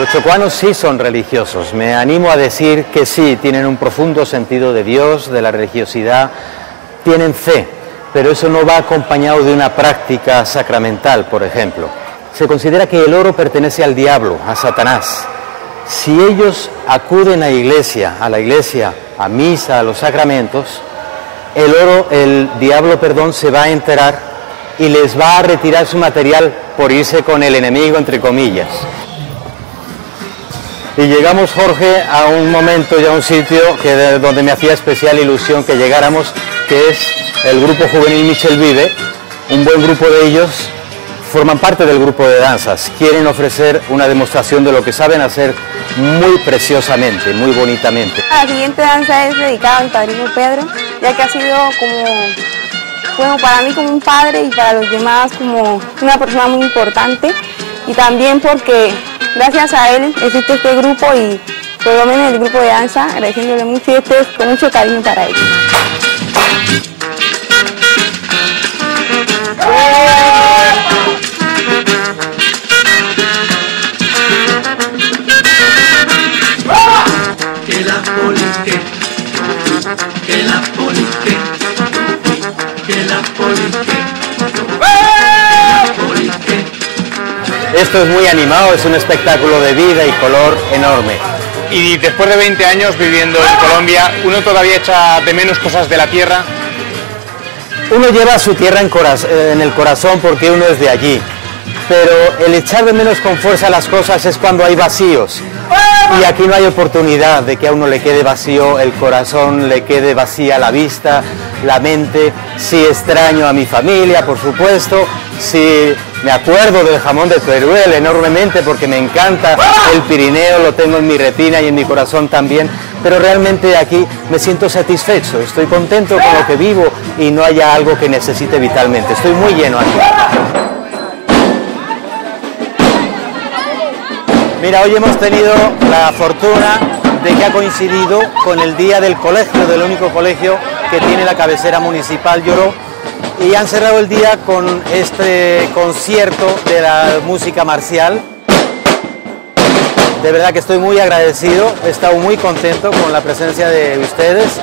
Los chocuanos sí son religiosos, me animo a decir que sí, tienen un profundo sentido de Dios, de la religiosidad, tienen fe, pero eso no va acompañado de una práctica sacramental, por ejemplo. Se considera que el oro pertenece al diablo, a Satanás. Si ellos acuden a la iglesia, a misa, a los sacramentos, el diablo, se va a enterar y les va a retirar su material por irse con el enemigo, entre comillas. Y llegamos, Jorge, a un momento y a un sitio donde me hacía especial ilusión que llegáramos, que es el grupo juvenil Michel Vive. Un buen grupo de ellos forman parte del grupo de danzas. Quieren ofrecer una demostración de lo que saben hacer muy preciosamente, muy bonitamente. La siguiente danza es dedicada a mi padrino Pedro, ya que ha sido para mí como un padre y para los demás como una persona muy importante, y también porque gracias a él existe este grupo y por lo menos el grupo de danza, agradeciéndole mucho, y esto es con mucho cariño para él. Esto es muy animado, es un espectáculo de vida y color enorme. Y después de 20 años viviendo en Colombia, ¿uno todavía echa de menos cosas de la tierra? Uno lleva su tierra en el corazón porque uno es de allí, pero el echar de menos con fuerza las cosas es cuando hay vacíos. Y aquí no hay oportunidad de que a uno le quede vacío el corazón, le quede vacía la vista, la mente. Sí extraño a mi familia, por supuesto, sí me acuerdo del jamón de Teruel enormemente porque me encanta el Pirineo, lo tengo en mi retina y en mi corazón también, pero realmente aquí me siento satisfecho, estoy contento con lo que vivo y no haya algo que necesite vitalmente, estoy muy lleno aquí. Mira, hoy hemos tenido la fortuna de que ha coincidido con el día del colegio, del único colegio que tiene la cabecera municipal Lloró, y han cerrado el día con este concierto de la música marcial. De verdad que estoy muy agradecido, he estado muy contento con la presencia de ustedes.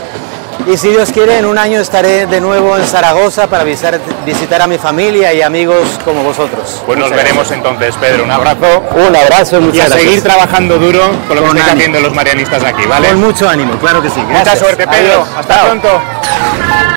Y si Dios quiere, en un año estaré de nuevo en Zaragoza para visitar a mi familia y amigos como vosotros. Pues nos veremos entonces, Pedro. Un abrazo. Un abrazo, muchas gracias. Y a seguir trabajando duro con lo que estáis haciendo los marianistas aquí, ¿vale? Con mucho ánimo, claro que sí. Gracias. Mucha suerte, Pedro. Adiós. Hasta pronto.